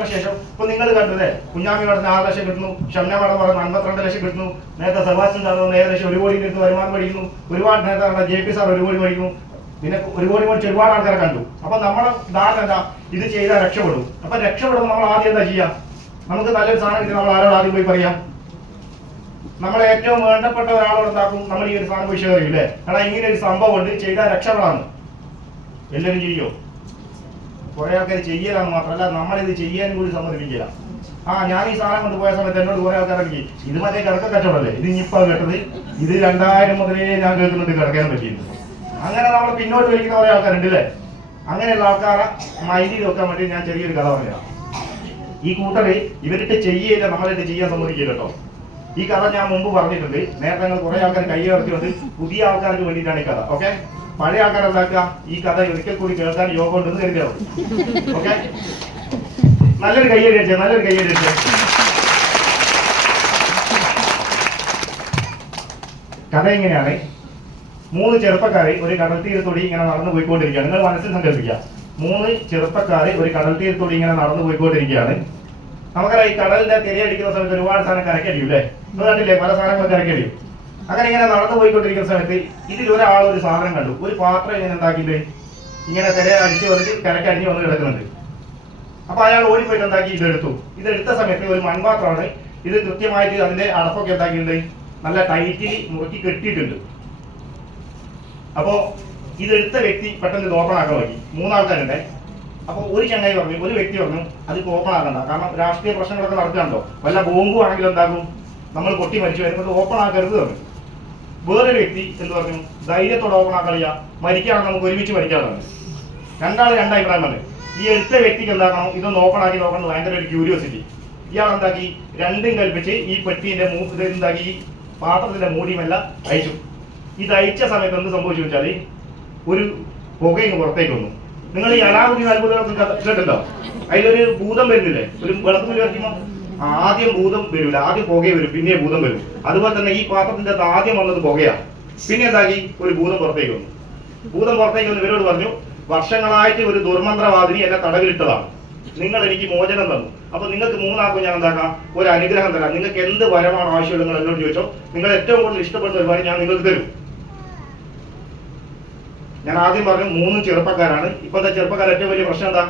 കേട്ട ശേഷം ഇപ്പൊ നിങ്ങൾ കണ്ടല്ലേ, കുഞ്ഞാമി പറഞ്ഞ 6 ലക്ഷം കിട്ടുന്നു, ഷംന മേഡം പറഞ്ഞ 52 ലക്ഷം കിട്ടുന്നു, നേരത്തെ സെബാസ്റ്റ്യൻ സാർ ഏകദേശം 1 കോടി കിട്ടുന്നു വരുമാനം പഠിക്കുന്നു, ഒരുപാട് നേരത്തെ JP സാർ 1 കോടി പഠിക്കുന്നു, പിന്നെ 1 കോടി മേടിച്ച് ഒരുപാട് ആൾക്കാരെ കണ്ടു. അപ്പൊ നമ്മുടെ ധാരണ എന്താ, ഇത് ചെയ്താൽ രക്ഷപ്പെടും. അപ്പൊ രക്ഷപ്പെടുമ്പോൾ നമ്മൾ ആദ്യം എന്താ ചെയ്യാം? നമുക്ക് നല്ലൊരു സാധനം കിട്ടി നമ്മൾ ആരോട് ആദ്യം പോയി പറയാം? നമ്മളെ ഏറ്റവും വേണ്ടപ്പെട്ട ഒരാളോട് എന്താക്കും? നമ്മൾ ഈ ഒരു സാധനം പോയി ഷെയർ ചെയ്യും, അല്ലേ? കാരണം ഇങ്ങനെ ഒരു സംഭവം ഉണ്ട്, ചെയ്താൽ രക്ഷപ്പെടാന്ന്. എല്ലാവരും ചെയ്യോ? കുറെ ആൾക്കാർ ചെയ്യലാന്ന് മാത്രമല്ല, നമ്മളിത് ചെയ്യാനും കൂടി സമ്മതിപ്പിക്കില്ല. ഞാൻ ഈ സാധനം കൊണ്ട് പോയ സമയത്ത് എന്നോട് കുറെ ആൾക്കാർ എനിക്ക് ഇത് മറ്റേ കിടക്ക കച്ചവടമല്ലേ, ഇത് ഇനിയിപ്പോ കേട്ടത്, ഇത് 2000 മുതലേ ഞാൻ കേൾക്കുന്നുണ്ട് കിടക്കാനും പറ്റിയിരുന്നു. അങ്ങനെ നമ്മൾ പിന്നോട്ട് വലിക്കുന്ന കുറെ ആൾക്കാരുണ്ട്, അല്ലേ? അങ്ങനെയുള്ള ആൾക്കാരെ മൈൻഡിൽ വെക്കാൻ വേണ്ടി ഞാൻ ചെറിയൊരു കഥ പറഞ്ഞതാണ്. ഈ കൂട്ടര് ഇവരിട്ട് ചെയ്യില്ല, നമ്മളിട്ട് ചെയ്യാൻ സമ്മതിക്കില്ല കേട്ടോ. ഈ കഥ ഞാൻ മുമ്പ് പറഞ്ഞിട്ടുണ്ട്. നേരത്തെ ഞങ്ങൾ കുറെ ആൾക്കാർ കൈയടച്ചുകൊണ്ട് പുതിയ ആൾക്കാർക്ക് വേണ്ടിയിട്ടാണ് ഈ കഥ. ഓക്കെ, പഴയ ആൾക്കാർ എന്താക്കുക, ഈ കഥ ഒരിക്കൽ കൂടി കേൾക്കാൻ യോഗം ഉണ്ടെന്ന് കരുതിയാവും. ഓക്കെ, നല്ലൊരു കയ്യടി അടിച്ചേ, നല്ലൊരു കയ്യടി അടിച്ചേ. കഥ എങ്ങനെയാണ്? 3 ചെറുപ്പക്കാര് ഒരു കടൽ തീരത്തോടി ഇങ്ങനെ നടന്നു പോയിക്കൊണ്ടിരിക്കുകയാണ്. നിങ്ങൾ മനസ്സിൽ സങ്കല്പിക്കുക, 3 ചെറുപ്പക്കാര് ഒരു കടൽ തീരത്തോടി ഇങ്ങനെ നടന്നു പോയിക്കൊണ്ടിരിക്കുകയാണ്. നമുക്കറിയാം, ഈ കടലിന്റെ തിരയടിക്കുന്ന സമയത്ത് ഒരുപാട് സാധനം കരക്കടിയും, അല്ലേ? നിങ്ങൾ കണ്ടില്ലേ, പല സാധനങ്ങളും കരക്കടിയും. അങ്ങനെ ഇങ്ങനെ നടന്നു പോയിക്കൊണ്ടിരിക്കുന്ന സമയത്ത് ഇതിൽ ഒരാൾ ഒരു സാധനം കണ്ടു. ഒരു പാത്രം ഇങ്ങനെ എന്താക്കിയിട്ട് ഇങ്ങനെ തിര അടിച്ച് വന്നിട്ട് കരക്കടിഞ്ഞ് വന്ന് കിടക്കുന്നുണ്ട്. അപ്പൊ അയാൾ ഓടിപ്പോയിട്ട് എന്താക്കി ഇതെടുത്ത സമയത്ത് ഒരു മൺപാത്രമാണ്. ഇത് കൃത്യമായിട്ട് അതിന്റെ അടപ്പൊക്കെ എന്താക്കിയിട്ടുണ്ട്, നല്ല ടൈറ്റിൽ മുറുക്കി കെട്ടിയിട്ടുണ്ട്. അപ്പോ ഇതെടുത്ത വ്യക്തി പെട്ടെന്ന് ഇത് ഓപ്പൺ ആക്കാൻ നോക്കി. 3 ആൾക്കാരുണ്ട്. അപ്പൊ ഒരു ചങ്ങായി പറഞ്ഞു, ഒരു വ്യക്തി പറഞ്ഞു അത് ഓപ്പൺ ആക്കണ്ട, കാരണം രാഷ്ട്രീയ പ്രശ്നങ്ങളൊക്കെ നടക്കാണ്ടോ, വല്ല ബോംബും ആണെങ്കിലും എന്താകും, നമ്മൾ പൊട്ടി മരിച്ചു വരുമ്പോൾ ഓപ്പൺ ആക്കരുത് പറഞ്ഞു. വേറൊരു വ്യക്തി എന്ത് പറഞ്ഞു, ധൈര്യത്തോടെ ഓപ്പൺ ആക്കളിയ, മരിക്കുകയാണെങ്കിൽ നമുക്ക് ഒരുമിച്ച് മരിക്കാറുണ്ട്. രണ്ടാൾ 2 അഭിപ്രായം പറഞ്ഞു. ഈ എടുത്ത വ്യക്തിക്ക് എന്താക്കണം, ഇതൊന്ന് ഓപ്പൺ ആക്കി നോക്കണം ഭയങ്കര ഒരു ക്യൂരിയോസിറ്റി. ഇയാൾ എന്താക്കി, 2ഉം കൽപ്പിച്ച് ഈ പെട്ടീന്റെ എന്താക്കി ഈ പാത്രത്തിന്റെ മൂടിയുമെല്ലാം അയച്ചു. ഇത് അയച്ച സമയത്ത് എന്ത് സംഭവിച്ചു വെച്ചാൽ ഒരു പുകയിന്ന് പുറത്തേക്ക് വന്നു. നിങ്ങൾ ഈ അലാവുദ്ദീൻ അത്ഭുതം കേട്ടിട്ടുണ്ടോ? അതിലൊരു ഭൂതം വരുന്നില്ലേ, ഒരു വെള്ളത്തിൽ വയ്ക്കുമ്പോൾ ആദ്യം ഭൂതം വരില്ല, ആദ്യം പുകയെ വരും, പിന്നെ ഭൂതം വരും. അതുപോലെ തന്നെ ഈ പാത്രത്തിന്റെ അകത്ത് ആദ്യം വന്നത് പുകയാണ്, പിന്നെ എന്താക്കി ഒരു ഭൂതം പുറത്തേക്ക് വന്നു. ഭൂതം പുറത്തേക്ക് വന്ന് ഇവരോട് പറഞ്ഞു, വർഷങ്ങളായിട്ട് ഒരു ദുർമന്ത്രവാദിനി എന്നെ തടവിലിട്ടതാണ്, നിങ്ങൾ എനിക്ക് മോചനം തന്നു. അപ്പൊ നിങ്ങൾക്ക് 3 ആൾക്കും ഞാൻ എന്താക്കാം, ഒരു അനുഗ്രഹം തരാം. നിങ്ങൾക്ക് എന്ത് വരമാണ് ആവശ്യമുള്ളത് നിങ്ങൾ എന്നോട് ചോദിച്ചോ, നിങ്ങൾ ഏറ്റവും കൂടുതൽ ഇഷ്ടപ്പെട്ട ഒരു വരം ഞാൻ നിങ്ങൾക്ക് തരും. ഞാൻ ആദ്യം പറഞ്ഞു 3 ചെറുപ്പക്കാരാണ്. ഇപ്പോഴത്തെ ചെറുപ്പക്കാർ ഏറ്റവും വലിയ പ്രശ്നം എന്താ,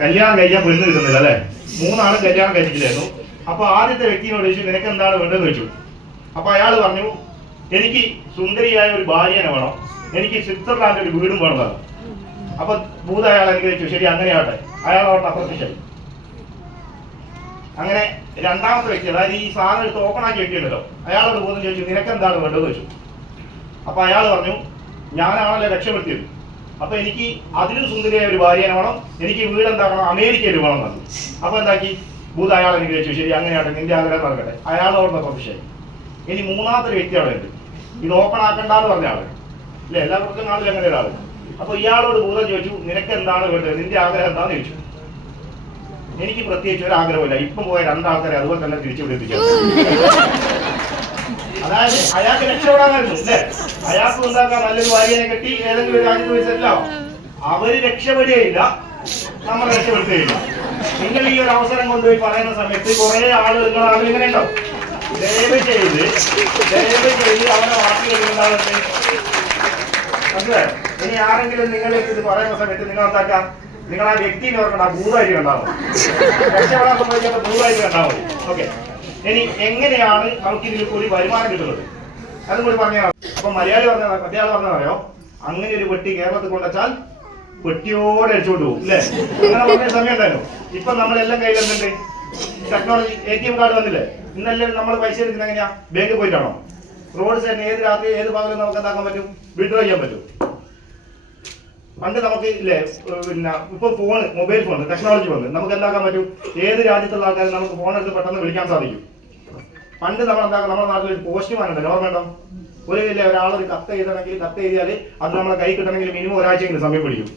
കല്യാണം കഴിക്കാൻ പെണ്ണ് കിട്ടുന്നില്ല, അല്ലെ? 3 ആളും കല്യാണം കഴിച്ചില്ലായിരുന്നു. അപ്പൊ ആദ്യത്തെ വ്യക്തിയോട് ചോദിച്ചു, നിനക്ക് എന്താണ് വേണ്ടതെന്ന് ചോദിച്ചു. അപ്പൊ അയാൾ പറഞ്ഞു, എനിക്ക് സുന്ദരിയായ ഒരു ഭാര്യനെ വേണം, എനിക്ക് സ്വിറ്റ്സർലാൻഡ് ഒരു വീടും വേണം. അപ്പൊ ഭൂത അയാൾ അനുഗ്രഹിച്ചു, ശരി അങ്ങനെയാവട്ടെ. അയാൾ അവിടെ അപ്രത്യക്ഷമായി. അങ്ങനെ രണ്ടാമത്തെ വ്യക്തി, അതായത് ഈ സാധനം എടുത്ത് ഓപ്പൺ ആക്കി വെക്കില്ലല്ലോ, അയാളോട് ഭൂതം ചോദിച്ചു, നിനക്ക് എന്താണ് വേണ്ടതെന്ന് ചോദിച്ചു. അപ്പൊ അയാൾ പറഞ്ഞു, ഞാനാണല്ലോ രക്ഷപ്പെടുത്തിയത്, അപ്പൊ എനിക്ക് അതിലും സുന്ദരിയായ ഒരു ഭാര്യനെ വേണം, എനിക്ക് വീട് എന്താക്കണം, അമേരിക്കയിൽ വേണം പറഞ്ഞു. അപ്പൊ എന്താക്കി, ഭൂത അയാൾ അനുഗ്രഹിച്ചു, ശരി അങ്ങനെയാട്ടെ, നിന്റെ ആഗ്രഹം നടക്കട്ടെ. അയാളോട് പ്രത്യക്ഷമായി. ഇനി 3ാമത്തെ വ്യക്തി അവിടെ ഉണ്ട്, ഇത് ഓപ്പൺ ആക്കണ്ടെന്ന് പറഞ്ഞ ആള്, അല്ലെ? എല്ലാവർക്കും നാളിൽ അങ്ങനെ ഒരാള്. അപ്പൊ ഇയാളോട് ഭൂതം ചോദിച്ചു, നിനക്ക് എന്താണ് വേണ്ടത്, നിന്റെ ആഗ്രഹം എന്താന്ന് ചോദിച്ചു. എനിക്ക് പ്രത്യേകിച്ച് ഒരു ആഗ്രഹമില്ല, ഇപ്പം പോയ 2 ആൾക്കാരെ അതുപോലെ തന്നെ തിരിച്ചുപിടിപ്പിച്ചു. അതായത് അയാൾക്ക് രക്ഷപ്പെടാനായിരുന്നു, അല്ലേ? അയാൾക്ക് ഉണ്ടാക്കാൻ നല്ലൊരു ഭാര്യനെ കെട്ടി ഏതെങ്കിലും ഒരു രാജ്യത്ത് പോയി സെറ്റിലാവും. അവര് രക്ഷപ്പെടുകയില്ല, നമ്മൾ രക്ഷപ്പെടുത്തുകയില്ല. നിങ്ങൾ ഈ ഒരു അവസരം കൊണ്ടുപോയി പറയുന്ന സമയത്ത് കുറെ ആളുകൾ ഇങ്ങനെ ഉണ്ടാവും. ദയവ് ചെയ്ത് അവരുടെ വാക്കുകൾ ഉണ്ടാകട്ടെ. മനസ്സിലായോ? ഇനി ആരെങ്കിലും നിങ്ങളെ ഇത് പറയുന്ന സമയത്ത് നിങ്ങൾ എന്താക്കാം, നിങ്ങൾ ആ വ്യക്തിനെ ഓർക്കണ്ട, ഭൂതമായിട്ട് കണ്ടാവും. രക്ഷപ്പെടാൻ സംബന്ധിച്ച ഭൂതമായിട്ട് കണ്ടാവും. ഓക്കെ, ഇനി എങ്ങനെയാണ് നമുക്ക് ഇതിൽ കൂടി വരുമാനം കിട്ടുന്നത് അതും കൂടി പറഞ്ഞാൽ. അപ്പൊ മലയാളി മറ്റേയാൾ പറഞ്ഞോ, അങ്ങനെ ഒരു പെട്ടി കേരളത്തിൽ കൊണ്ടുവച്ചാൽ പെട്ടിയോടെ അടിച്ചോണ്ട് പോകും, അല്ലേ? അങ്ങനെ പറഞ്ഞ സമയം ഉണ്ടായിരുന്നു. ഇപ്പൊ നമ്മളെല്ലാം കയ്യിൽ എന്തുണ്ട്, ടെക്നോളജി. ATM കാർഡ് വന്നില്ലേ? ഇന്നെല്ലാം നമ്മൾ പൈസ എടുക്കുന്നത് എങ്ങനെയാ, ബാങ്കിൽ പോയിട്ടാണോ? റോഡ് സൈഡിൽ ഏത് രാത്രി ഏത് പകലും നമുക്ക് എന്താക്കാൻ പറ്റും, വിഡ്രോ ചെയ്യാൻ പറ്റും. പണ്ട് നമുക്ക് ഇല്ലേ, പിന്നെ ഇപ്പൊ മൊബൈൽ ഫോൺ ടെക്നോളജി വന്ന് നമുക്ക് എന്താക്കാൻ പറ്റും, ഏത് രാജ്യത്തുള്ള ആൾക്കാരെ നമുക്ക് ഫോൺ എടുത്ത് പെട്ടെന്ന് വിളിക്കാൻ സാധിക്കും. പണ്ട് നമ്മൾ എന്താക്കാം, നമ്മുടെ നാട്ടിൽ ഒരു പോസ്റ്റ്മാൻ ഉണ്ട്, ഓർമ്മയുണ്ടോ? ഒരാളൊരു കത്ത് എഴുതണമെങ്കിൽ, കത്ത് എഴുതിയാൽ അത് നമ്മളെ കൈ കിട്ടണമെങ്കിൽ മിനിമം ഒരാഴ്ചയെങ്കിലും സമയം പിടിക്കും.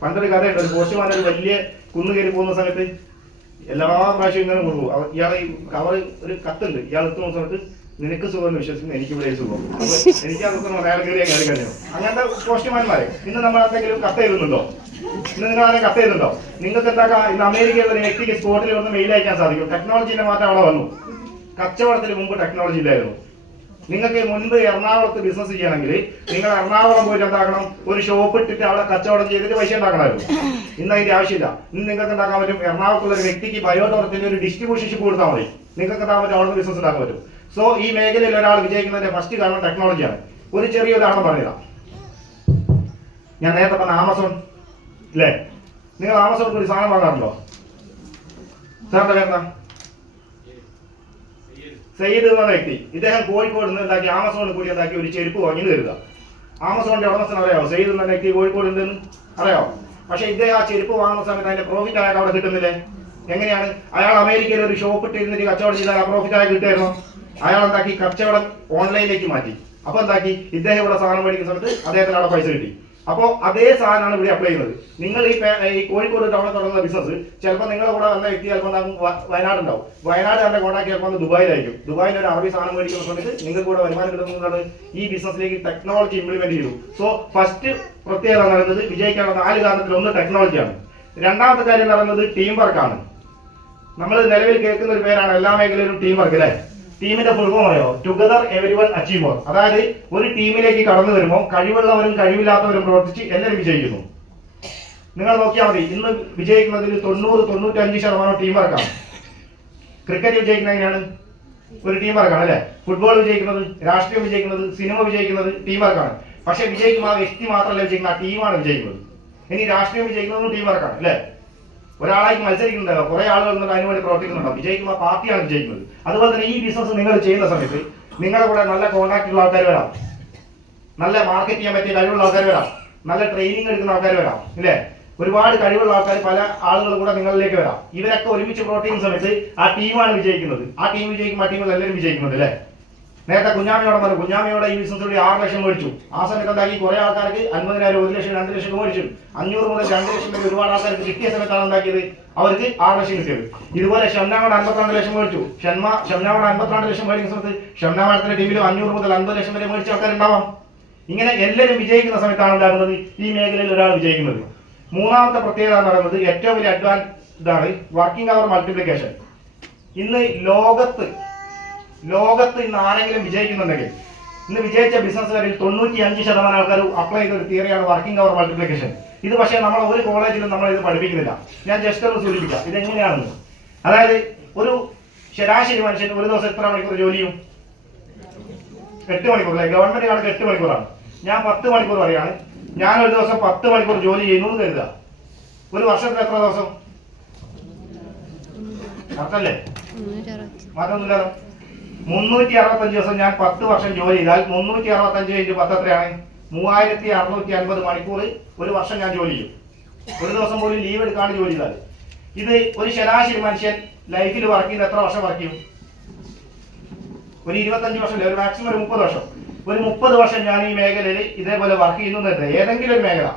പണ്ടൊരു കഥയുണ്ട്, ഒരു പോസ്റ്റ്മാൻ ഒരു വലിയ കുന്നു കയറി പോകുന്ന സമയത്ത് എല്ലാ പ്രാവശ്യവും ഇങ്ങനെ കൊടുക്കും. ഇയാളെ കവർ ഒരു കത്തുണ്ട്, ഇയാൾ എത്തുന്ന സമയത്ത് നിനക്ക് സുഖം എന്ന് വിശ്വസിക്കുന്നു, എനിക്ക് ഇവിടെ സുഖം, എനിക്ക് അതൊക്കെ അയാൾ കയറിയാൽ കയറി കഴിഞ്ഞു. അങ്ങനത്തെ പോസ്റ്റ്മാൻമാരെ ഇന്ന് നമ്മൾ എന്തെങ്കിലും കത്ത് എഴുതുന്നുണ്ടോ? ഇന്ന് നിങ്ങൾ ആരെ കത്ത് ചെയ്തിട്ടുണ്ടോ? നിങ്ങൾക്ക് എന്താക്കാം, ഇന്ന് അമേരിക്കയിൽ ഒരു വ്യക്തിക്ക് സ്പോട്ടിൽ വന്ന് മെയിൽ അയക്കാൻ സാധിക്കും. ടെക്നോളജിന്റെ മാറ്റം അവിടെ വന്നു. കച്ചവടത്തിന് മുമ്പ് ടെക്നോളജി ഇല്ലായിരുന്നു. നിങ്ങൾക്ക് മുൻപ് എറണാകുളത്ത് ബിസിനസ് ചെയ്യണമെങ്കിൽ നിങ്ങൾ എറണാകുളം പോയിട്ട് എന്താക്കണം, ഒരു ഷോപ്പ് ഇട്ടിട്ട് അവിടെ കച്ചവടം ചെയ്തിട്ട് പൈസ ഉണ്ടാക്കണമായിരുന്നു. ഇന്ന് അതിന്റെ ആവശ്യമില്ല. ഇന്ന് നിങ്ങൾക്ക് ഉണ്ടാക്കാൻ പറ്റും. എറണാകുളത്തുള്ള ഒരു വ്യക്തിക്ക് ബയോടോറത്തിന്റെ ഒരു ഡിസ്ട്രിബ്യൂഷൻ ഷിപ്പ് കൊടുത്താൽ മതി, നിങ്ങൾക്ക് എന്താക്കാൻ പറ്റും, അവിടെ ബിസിനസ് ഉണ്ടാക്കാൻ പറ്റും. സോ ഈ മേഖലയിൽ ഒരാൾ വിജയിക്കുന്നതിന്റെ ഫസ്റ്റ് കാരണം ടെക്നോളജിയാണ്. ഒരു ചെറിയ ഉദാഹരണം പറഞ്ഞുതരാം. ഞാൻ നേരത്തെ പറഞ്ഞ ആമസോൺ അല്ലേ, നിങ്ങൾ ആമസോണിൽ ഒരു സാധനം വാങ്ങാറുണ്ടോ? സാറിന്റെ പേരെന്താ? സയ്യിദ് എന്ന വ്യക്തി. ഇദ്ദേഹം കോഴിക്കോട് നിന്ന് എന്താക്കി, ആമസോണിൽ കൂടി എന്താക്കി ഒരു ചെരുപ്പ് വാങ്ങി കരുതുക. ആമസോണിന്റെ ഉടമസ്ഥൻ അറിയാവോ സയ്യിദ് എന്ന വ്യക്തി കോഴിക്കോട് ഉണ്ടെന്ന് അറിയാവോ? പക്ഷെ ഇദ്ദേഹം ആ ചെരുപ്പ് വാങ്ങുന്ന സമയത്ത് അതിന്റെ പ്രോഫിറ്റ് അയാൾക്ക് അവിടെ കിട്ടുന്നില്ലേ? എങ്ങനെയാണ്? അയാൾ അമേരിക്കയിൽ ഒരു ഷോപ്പ് ഇട്ടിരുന്നിട്ട് കച്ചവടം ചെയ്താൽ ആ പ്രോഫിറ്റ് അയാൾക്ക് കിട്ടുമായിരുന്നു. അയാൾ എന്താക്കി, കച്ചവടം ഓൺലൈനിലേക്ക് മാറ്റി. അപ്പൊ എന്താക്കി, ഇദ്ദേഹം ഇവിടെ സാധനം മേടിക്കുന്ന സമയത്ത് അദ്ദേഹത്തിന് അവിടെ പൈസ കിട്ടി. അപ്പോൾ അതേ സാധനമാണ് ഇവിടെ അപ്ലൈ ചെയ്യുന്നത്. നിങ്ങൾ ഈ കോഴിക്കോട് ടൗണിൽ തുടങ്ങുന്ന ബിസിനസ് ചിലപ്പോൾ നിങ്ങളുടെ കൂടെ വന്ന വ്യക്തി ചിലപ്പോൾ വയനാട് ഉണ്ടാവും. വയനാട് തന്നെ കോൺടാക്ട് ചിലപ്പോൾ ദുബായിലായിരിക്കും. ദുബായിൽ ഒരു അറബി സാധനം മേടിക്കുന്ന സമയത്ത് നിങ്ങൾക്ക് കൂടെ വരുമാനം കിട്ടുന്നതാണ് ഈ ബിസിനസ്സിലേക്ക് ടെക്നോളജി ഇംപ്ലിമെന്റ് ചെയ്തു. സോ ഫസ്റ്റ് പ്രത്യേകത എന്ന് പറയുന്നത് വിജയിക്കാനുള്ള 4 കാരണത്തിൽ ഒന്ന് ടെക്നോളജിയാണ്. രണ്ടാമത്തെ കാര്യം എന്ന് പറയുന്നത് ടീം വർക്കാണ്. നമ്മൾ നിലവിൽ കേൾക്കുന്ന ഒരു പേരാണ് എല്ലാ മേഖലയിലും ടീം വർക്ക് അല്ലേ? ടീമിന്റെ ഫുൾ ഫോം അറിയോ? Together everyone achieve more. അതായത് ഒരു ടീമിലേക്ക് കടന്നു വരുമ്പോൾ കഴിവുള്ളവരും കഴിവില്ലാത്തവരും പ്രവർത്തിച്ച് എല്ലാവരും വിജയിക്കുന്നു. നിങ്ങൾ നോക്കിയാൽ മതി, ഇന്ന് വിജയിക്കുന്നതിൽ 90-95% ടീം വർക്കാണ്. ക്രിക്കറ്റ് വിജയിക്കുന്നത് എങ്ങനെയാണ്? ഒരു ടീം വർക്കാണ് അല്ലെ? ഫുട്ബോൾ വിജയിക്കുന്നത്, രാഷ്ട്രീയം വിജയിക്കുന്നത്, സിനിമ വിജയിക്കുന്നത് ടീം വർക്കാണ്. പക്ഷെ വിജയിക്കുന്ന ആ വ്യക്തി മാത്രമല്ല വിജയിക്കുന്നത്, ആ ടീമാണ് വിജയിക്കുന്നത്. ഇനി രാഷ്ട്രീയം വിജയിക്കുന്നതും ടീം വർക്കാണ് അല്ലെ? ഒരാളായിട്ട് മത്സരിക്കുന്നുണ്ടാവും, കുറെ ആളുകൾ അതിനുവേണ്ടി പ്രവർത്തിക്കുന്നുണ്ടാവും. വിജയിക്കുന്ന പാർട്ടിയാണ് വിജയിക്കുന്നത്. അതുപോലെ തന്നെ ഈ ബിസിനസ് നിങ്ങൾ ചെയ്യുന്ന സമയത്ത് നിങ്ങളുടെ കൂടെ നല്ല കോൺടാക്ട് ഉള്ള ആൾക്കാർ വരാം, നല്ല മാർക്കറ്റ് ചെയ്യാൻ പറ്റിയ കഴിവുള്ള ആൾക്കാർ വരാം, നല്ല ട്രെയിനിങ് എടുക്കുന്ന ആൾക്കാർ വരാം ഇല്ലേ? ഒരുപാട് കഴിവുള്ള ആൾക്കാർ, പല ആളുകൾ കൂടെ നിങ്ങളിലേക്ക് വരാം. ഇവരൊക്കെ ഒരുമിച്ച് പ്രവർത്തിക്കുന്ന സമയത്ത് ആ ടീമാണ് വിജയിക്കുന്നത്. ആ ടീം വിജയിക്കുമ്പോൾ ആ ടീമിൽ എല്ലാവരും വിജയിക്കുന്നുണ്ട് അല്ലേ? നേരത്തെ കുഞ്ഞാമിയോടെ പറഞ്ഞു, കുഞ്ഞാമിയോടെ ഈ ബിസിനസ്സിലൂടെ 6 ലക്ഷം മേടിച്ചു. ആ സമയത്ത് എന്താക്കി, കുറെ ആൾക്കാർക്ക് 50,000, 1 ലക്ഷം, 2 ലക്ഷം മേടിച്ചു. 500 മുതൽ 2 ലക്ഷം വരെ ഒരുപാട് ആൾക്കാർക്ക് കിട്ടിയ സമയത്താണ് എന്താക്കിയത്, അവർക്ക് 6 ലക്ഷം കിട്ടിയത്. ഇതുപോലെ ഷംനാമോട് 52 ലക്ഷം മേടിച്ചു. ഷംനാമോട് 52 ലക്ഷം മേടിക്കുന്ന സമയത്ത് ഷംനാ മാഡത്തിന്റെ ടീമിൽ 500 മുതൽ 50 ലക്ഷം വരെ മേടിച്ച ആൾക്കാരുണ്ടാവാം. ഇങ്ങനെ എല്ലാവരും വിജയിക്കുന്ന സമയത്താണ് ഉണ്ടാകുന്നത് ഈ മേഖലയിൽ ഒരാൾ വിജയിക്കുന്നത്. മൂന്നാമത്തെ പ്രത്യേകത എന്ന് പറയുന്നത് ഏറ്റവും വലിയ അഡ്വാൻസ് ഇതാണ് വർക്കിംഗ് അവർ മൾട്ടിപ്ലിക്കേഷൻ. ഇന്ന് ലോകത്ത് ഇന്ന് ആരെങ്കിലും വിജയിക്കുന്നുണ്ടെങ്കിൽ, ഇന്ന് വിജയിച്ച ബിസിനസ്സുകാരിൽ 95% ആൾക്കാർ അപ്ലൈ ചെയ്ത ഒരു തിയറിയാണ് വർക്കിംഗ് അവർ മൾട്ടിപ്ലിക്കേഷൻ. ഇത് പക്ഷേ നമ്മൾ ഒരു കോളേജിലും നമ്മൾ ഇത് പഠിപ്പിക്കുന്നില്ല. ഞാൻ ജസ്റ്റ് ഒന്ന് സൂചിപ്പിക്കാം ഇതെങ്ങനെയാണെന്ന്. അതായത് ഒരു ശരാശരി മനുഷ്യൻ ഒരു ദിവസം എത്ര മണിക്കൂർ ജോലി ചെയ്യും? 8 മണിക്കൂർ അല്ലേ? ഗവൺമെന്റ് കണക്ക് 8 മണിക്കൂറാണ്. ഞാൻ 10 മണിക്കൂർ പറയാണ്. ഞാൻ ഒരു ദിവസം 10 മണിക്കൂർ ജോലി ചെയ്യുന്നു എന്ന് കരുതുക. ഒരു വർഷത്തിൽ എത്ര ദിവസം? കറക്റ്റല്ലേ? മാറ്റമൊന്നുമില്ലല്ലോ. 365 ദിവസം ഞാൻ 10 വർഷം ജോലി ചെയ്താൽ 365 × 10 എത്രയാണ്? 3650 മണിക്കൂർ ഒരു വർഷം ഞാൻ ജോലി ചെയ്യും. ഒരു ദിവസം പോലും ലീവ് എടുക്കാണ്ട് ജോലി ചെയ്താൽ. ഇത് ഒരു ശരാശരി മനുഷ്യൻ ലൈഫിൽ വർക്ക് ചെയ്യുന്ന എത്ര വർഷം വർക്ക് ചെയ്യും? ഒരു 25 വർഷം, ഒരു മാക്സിമം ഒരു 30 വർഷം. ഒരു 30 വർഷം ഞാൻ ഈ മേഖലയിൽ ഇതേപോലെ വർക്ക് ചെയ്യുന്നത് ഏതെങ്കിലും ഒരു മേഖല,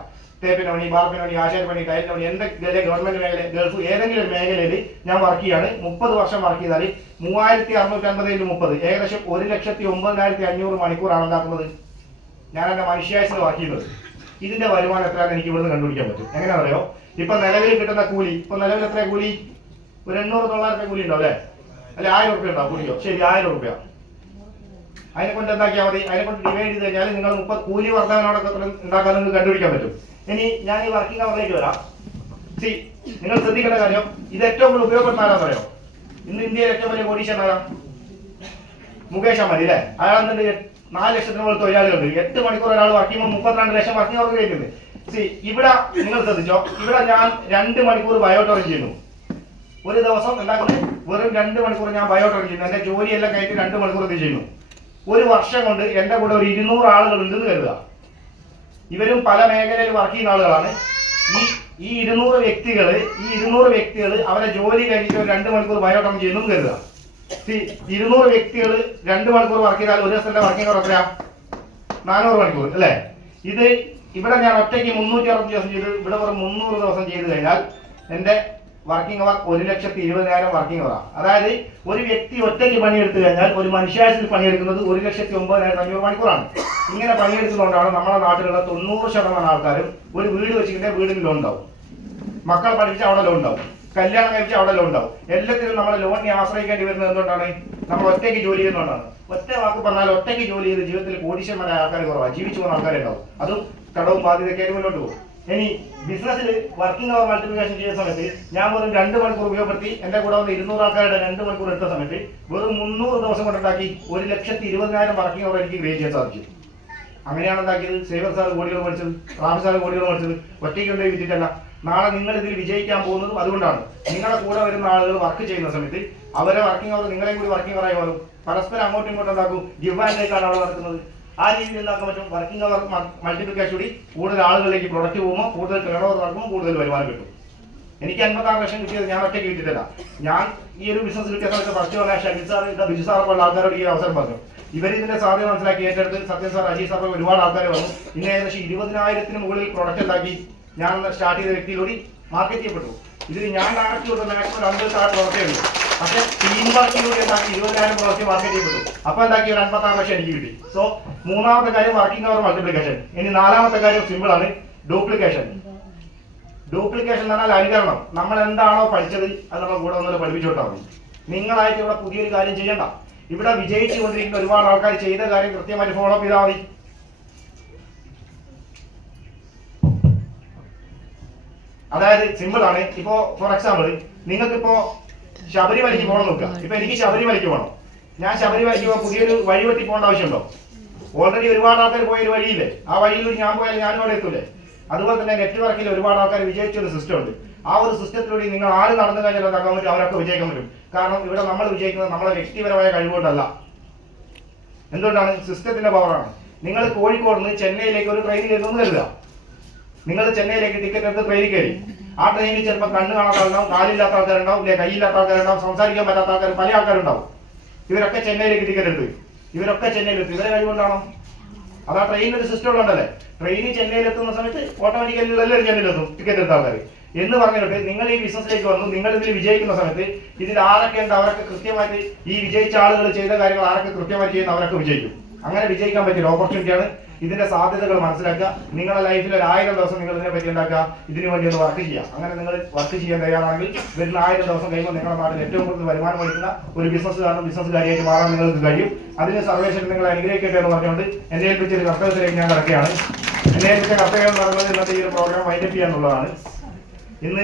തേപ്പിന് പണി, ബാർപ്പിന് പണി, ആശാരി പണി, ടൈലിന് പണി, എന്തെങ്കിലും ഗവൺമെന്റ് മേഖല, ഗൾഫ്, ഏതെങ്കിലും ഒരു മേഖലയിൽ ഞാൻ വർക്ക് ചെയ്യാണ്. 30 വർഷം വർക്ക് ചെയ്താൽ 3650 × 30 ഏകദേശം 1,09,500 മണിക്കൂറാണ് ഉണ്ടാക്കുന്നത്. ഞാൻ എന്റെ മനുഷ്യായുസിൽ വർക്ക് ചെയ്യുന്നത്. ഇതിന്റെ വരുമാനം എത്രയാണെന്ന് എനിക്ക് ഇവിടുന്ന് കണ്ടുപിടിക്കാൻ പറ്റും. എങ്ങനെയാ അറിയോ? ഇപ്പൊ നിലവിൽ കിട്ടുന്ന കൂലി, ഇപ്പൊ നിലവിൽ എത്ര കൂലി? ഒരു 800-900 കൂലി ഉണ്ടാവും അല്ലെ? അല്ലെ 1000 രൂപ ഉണ്ടാവും കൂലിയോ? ശരി, 1000 രൂപ. അതിനെ കൊണ്ട് എന്താക്കിയാൽ മതി? അതിനെ കൊണ്ട് ഡിവൈഡ് ചെയ്ത് കഴിഞ്ഞാൽ നിങ്ങൾ 30 കൂലി വർദ്ധനോടൊക്കെ ഉണ്ടാക്കാൻ നിങ്ങൾക്ക് കണ്ടുപിടിക്കാൻ പറ്റും. ഇനി ഞാൻ ഈ വർക്കിംഗ് അവറിലേക്ക് വരാം. നിങ്ങൾ ശ്രദ്ധിക്കേണ്ട കാര്യം, ഇത് ഏറ്റവും കൂടുതൽ ഉപയോഗപ്പെടുന്ന ആരാന്ന് അറിയോ? ഇന്ന് ഇന്ത്യയിൽ ഏറ്റവും വലിയ കോടീശ്വരൻ ആരാ? മുകേഷ് അംബാനി അല്ലെ? അയാൾ എന്നിട്ട് 4 ലക്ഷത്തിന് മുകളിൽ തൊഴിലാളികളുണ്ട്. 8 മണിക്കൂർ ഒരാൾ വർക്ക് ചെയ്യുമ്പോൾ 32 ലക്ഷം വർക്കിംഗ് അവർ കഴിക്കുന്നത്. ഇവിടെ നിങ്ങൾ ശ്രദ്ധിച്ചോ, ഇവിടെ ഞാൻ 2 മണിക്കൂർ ബയോടോറിൻ ചെയ്യുന്നു. ഒരു ദിവസം എന്താക്കുന്നത്? വെറും 2 മണിക്കൂർ ഞാൻ ബയോടോറിൻ ചെയ്യുന്നു. എന്റെ ജോലിയെല്ലാം കഴിഞ്ഞിട്ട് 2 മണിക്കൂർ ഇത് ചെയ്യുന്നു. ഒരു വർഷം കൊണ്ട് എന്റെ കൂടെ ഒരു 200 ആളുകൾ ഉണ്ടെന്ന് കരുതുക. ഇവരും പല മേഖലയിൽ വർക്ക് ചെയ്യുന്ന ആളുകളാണ്. ഈ 200 വ്യക്തികൾ അവരെ ജോലി കഴിഞ്ഞിട്ട് 2 മണിക്കൂർ ബയോടോറിൻ ചെയ്യുന്നു കരുതുക. 200 വ്യക്തികൾ 2 മണിക്കൂർ വർക്ക് ചെയ്താൽ ഒരു ദിവസത്തെ വർക്കിംഗ് അവർ എത്രയാ? 400 മണിക്കൂർ അല്ലെ? ഇവിടെ ഞാൻ ഒറ്റയ്ക്ക് 360 ദിവസം ചെയ്ത് ഇവിടെ വെറും 300 ദിവസം ചെയ്ത് കഴിഞ്ഞാൽ എന്റെ വർക്കിംഗ് അവർ 1,20,000 വർക്കിംഗ് അവറാണ്. അതായത് ഒരു വ്യക്തി ഒറ്റയ്ക്ക് പണിയെടുത്തു കഴിഞ്ഞാൽ ഒരു മനുഷ്യാശത്തിൽ പണിയെടുക്കുന്നത് 1,09,500 മണിക്കൂറാണ്. ഇങ്ങനെ പണിയെടുക്കുന്നതുകൊണ്ടാണ് നമ്മുടെ നാട്ടിലുള്ള 90% ആൾക്കാരും ഒരു വീട് വെച്ചിട്ട് വീടിന് ലോൺ ഉണ്ടാവും, മക്കളെ പഠിപ്പിച്ച് അവിടെ ലോൺ ഉണ്ടാവും, കല്യാണം കഴിച്ച് അവിടെ ലോൺ ഉണ്ടാവും. എല്ലാത്തിനും നമ്മൾ ലോണിനെ ആശ്രയിക്കേണ്ടി വരുന്നത് എന്തുകൊണ്ടാണ്? നമ്മൾ ഒറ്റയ്ക്ക് ജോലി ചെയ്യുന്നതുകൊണ്ടാണ്. ഒറ്റ വാക്ക് പറഞ്ഞാൽ ഒറ്റയ്ക്ക് ജോലി ചെയ്ത് ജീവിതത്തിൽ കോടീശ്വരന്മാരായ ആൾക്കാർ കുറവാണ്, ജീവിച്ചു പോകുന്ന ആൾക്കാരുണ്ടാവും. അതും കടവും ബാധ്യതയൊക്കെ ആയിട്ട് മുന്നോട്ട് പോകും. ഇനി ബിസിനസ്സിൽ വർക്കിംഗ് അവർ മൾട്ടിപ്ലിക്കേഷൻ ചെയ്യുന്ന സമയത്ത് ഞാൻ വെറും 2 മണിക്കൂർ ഉപയോഗപ്പെടുത്തി എന്റെ കൂടെ വന്ന് 200 ആൾക്കാരുടെ 2 മണിക്കൂർ എടുത്ത സമയത്ത് വെറും 300 ദിവസം കൊണ്ടുണ്ടാക്കി 1,20,000 വർക്കിംഗ് അവർ എനിക്ക് ക്രിയേറ്റ് ചെയ്യാൻ സാധിച്ചു. അങ്ങനെയാണ് ഉണ്ടാക്കിയത്. സേവർ സാർ കോടികൾ മേടിച്ചത്, റാഫി സാർ കോടികൾ മേടിച്ചത് ഒറ്റയ്ക്ക് കൊണ്ടുപോയി വിറ്റിട്ടല്ല. നാളെ നിങ്ങൾ ഇതിൽ വിജയിക്കാൻ പോകുന്നതും അതുകൊണ്ടാണ്. നിങ്ങളുടെ കൂടെ വരുന്ന ആളുകൾ വർക്ക് ചെയ്യുന്ന സമയത്ത് അവരെ വർക്കിംഗ് അവർ നിങ്ങളെയും കൂടി വർക്കിംഗ് അവറായി മാറും. പരസ്പരം അങ്ങോട്ടും ഇങ്ങോട്ടും ഉണ്ടാക്കും. ഗിവ് ആൻഡ് ടേക്കാണ് അവിടെ നടക്കുന്നത്. ആ രീതിയിൽ ഉണ്ടാക്കാൻ പറ്റും. വർക്കിംഗ് അവർ മൾട്ടിപ്ലിക്കേഷൻ കൂടി കൂടുതൽ ആളുകളിലേക്ക് പ്രൊഡക്റ്റ് പോകുമ്പോൾ കൂടുതൽ ടേൺ ഓവർ നടക്കുമ്പോൾ കൂടുതൽ വരുമാനം കിട്ടും. എനിക്ക് 56 ലക്ഷം കിട്ടിയത് ഞാൻ ഒറ്റയ്ക്ക് കിട്ടിയിട്ടില്ല. ഞാൻ ഈ ഒരു ബിസിനസ് കിട്ടിയ സമയത്ത് ഫസ്റ്റ് പറഞ്ഞ ഷബിൽ സാർ, ബിജു സാർ പോലുള്ള ആൾക്കാരോട് ഈ അവസരം പറഞ്ഞു. ഇവർ ഇതിന്റെ സാധ്യത മനസ്സിലാക്കി ഏറ്റെടുത്ത് സത്യൻ സാർ, അജീഷ് സാർ ഒരുപാട് ആൾക്കാർ വന്നു. ഇന്ന് ഏകദേശം 20,000-ന് മുകളിൽ പ്രൊഡക്റ്റ് ഉണ്ടാക്കി ഞാൻ സ്റ്റാർട്ട് ചെയ്ത വ്യക്തിയിലൂടെ മാർക്കറ്റ് ചെയ്യപ്പെട്ടു. ഇതിൽ ഞാൻ ഡയറക്റ്റ് കൊടുത്ത മാക്സിമം 50 പ്രൊഡക്റ്റേ ഉള്ളൂ. പക്ഷെ ടീം വർക്കിലൂടെ ഉണ്ടാക്കി 20,000 പ്രൊഡക്റ്റ് മാർക്കറ്റ് ചെയ്യപ്പെട്ടു. അപ്പൊ എന്താക്കി ഒരു 56 ലക്ഷം എനിക്ക് കിട്ടി. സോ മൂന്നാമത്തെ കാര്യം വർക്കിംഗ് അവർ മൾട്ടിപ്ലിക്കേഷൻ. ഇനി നാലാമത്തെ കാര്യം സിമ്പിൾ ആണ്, ഡ്യൂപ്ലിക്കേഷൻ. ഡ്യൂപ്ലിക്കേഷൻ എന്ന് പറഞ്ഞാൽ അനുകരണം. നമ്മൾ എന്താണോ പഠിച്ചത് അത് നമ്മൾ കൂടെ ഒന്നുകൂടെ പഠിപ്പിച്ചോട്ടാൽ മതി. നിങ്ങളായിട്ട് ഇവിടെ പുതിയൊരു കാര്യം ചെയ്യണ്ട. ഇവിടെ വിജയിച്ചു കൊണ്ടിരിക്കുന്ന ഒരുപാട് ആൾക്കാർ ചെയ്ത കാര്യം കൃത്യമായിട്ട് ഫോളോ അപ്പ് ചെയ്താൽ മതി. അതായത് സിമ്പിൾ ആണ്. ഇപ്പോ ഫോർ എക്സാമ്പിൾ നിങ്ങൾക്ക് ഇപ്പോ ശബരിമലയ്ക്ക് പോകണം നോക്കുക. ഇപ്പൊ എനിക്ക് ശബരിമലയ്ക്ക് പോകണം. ഞാൻ ശബരിമലയ്ക്ക് പോകാൻ പുതിയൊരു വഴി വെട്ടി പോകേണ്ട ആവശ്യമുണ്ടോ? ഓൾറെഡി ഒരുപാട് ആൾക്കാർ പോയൊരു വഴിയില്ലേ? ആ വഴിയിലൂടെ ഞാൻ പോയാലും ഞാനും അവിടെ എത്തൂലേ? അതുപോലെ തന്നെ നെറ്റ്വർക്കിൽ ഒരുപാട് ആൾക്കാർ വിജയിച്ച ഒരു സിസ്റ്റം ഉണ്ട്. ആ ഒരു സിസ്റ്റത്തിലൂടെ നിങ്ങൾ ആര് നടന്നു കഴിഞ്ഞാൽ എന്താക്കാൻ പറ്റും? അവരൊക്കെ വിജയിക്കാൻ പറ്റും. കാരണം ഇവിടെ നമ്മൾ വിജയിക്കുന്നത് നമ്മളെ വ്യക്തിപരമായ കഴിവുകൊണ്ടല്ല. എന്തുകൊണ്ടാണ്? സിസ്റ്റത്തിന്റെ പവറാണ്. നിങ്ങൾ കോഴിക്കോട് നിന്ന് ചെന്നൈയിലേക്ക് ഒരു ട്രെയിനിൽ കയറുന്നു കരുതുക. നിങ്ങൾ ചെന്നൈയിലേക്ക് ടിക്കറ്റ് എടുത്ത് ട്രെയിനിൽ കയറി. ആ ട്രെയിനിൽ ചിലപ്പോൾ കണ്ണ് കാണാത്ത ആളുണ്ടാവും, കാലില്ലാത്ത ആൾക്കാരുണ്ടാവും, ഇല്ലെ കൈയില്ലാത്ത ആൾക്കാരുണ്ടാവും, സംസാരിക്കാൻ പറ്റാത്ത ആൾക്കാർ പല ആൾക്കാരുണ്ടാവും. ഇവരൊക്കെ ചെന്നൈയിലേക്ക് ടിക്കറ്റ് എടുത്ത് ഇവരൊക്കെ ചെന്നൈയിലെത്തും. ഇവരെ കഴിവുകൊണ്ടാണോ? അതാ ട്രെയിനിൽ ഒരു സിസ്റ്റം ഉള്ളതല്ലേ. ട്രെയിനിൽ ചെന്നൈയിലെത്തുന്ന സമയത്ത് ഓട്ടോമാറ്റിക്കലി എല്ലാവരും ചെന്നൈയിലെത്തും ടിക്കറ്റ് എടുത്ത ആൾക്കാർ. എന്ന് പറഞ്ഞിട്ട് നിങ്ങൾ ഈ ബിസിനസ്സിലേക്ക് വന്നു, നിങ്ങൾ ഇതിൽ വിജയിക്കുന്ന സമയത്ത് ഇതിൽ ആരൊക്കെ ഉണ്ട് അവരൊക്കെ കൃത്യമായിട്ട് ഈ വിജയിച്ച ആളുകൾ ചെയ്ത കാര്യങ്ങൾ ആരൊക്കെ കൃത്യമായിട്ട് ചെയ്യുന്ന അവരൊക്കെ വിജയിക്കും. അങ്ങനെ വിജയിക്കാൻ പറ്റിയ ഓപ്പർച്യൂണിറ്റിയാണ്. ഇതിന്റെ സാധ്യതകൾ മനസ്സിലാക്കുക. നിങ്ങളുടെ ലൈഫിൽ ഒരു 1000 ദിവസം നിങ്ങൾ ഇതിനെ പറ്റി ഉണ്ടാക്കുക, ഇതിനു വേണ്ടി ഒന്ന് വർക്ക് ചെയ്യുക. അങ്ങനെ നിങ്ങൾ വർക്ക് ചെയ്യാൻ തയ്യാറാണെങ്കിൽ വരുന്ന 1000 ദിവസം കഴിയുമ്പോൾ നിങ്ങളുടെ നാട്ടിൽ ഏറ്റവും കൂടുതൽ വരുമാനം വഹിക്കുന്ന ഒരു ബിസിനസ്സുകാരിയായിട്ട് മാറാൻ നിങ്ങൾക്ക് കഴിയും. അതിന് സർവേശ്വരൻ നിങ്ങളെ അനുഗ്രഹിക്കട്ടെ എന്ന് പറഞ്ഞുകൊണ്ട് എന്നെ ഏൽപ്പിച്ച ഒരു കർത്തവ്യത്തിലേക്ക് ഞാൻ കിടക്കുകയാണ്. എന്നെ ഏൽപ്പിച്ച കർത്തവ്യം എന്ന് പറയുന്നത് ഇന്നത്തെ ഈ ഒരു പ്രോഗ്രാം വൈൻഡപ്പ് ചെയ്യാനുള്ളതാണ്. ഇന്ന്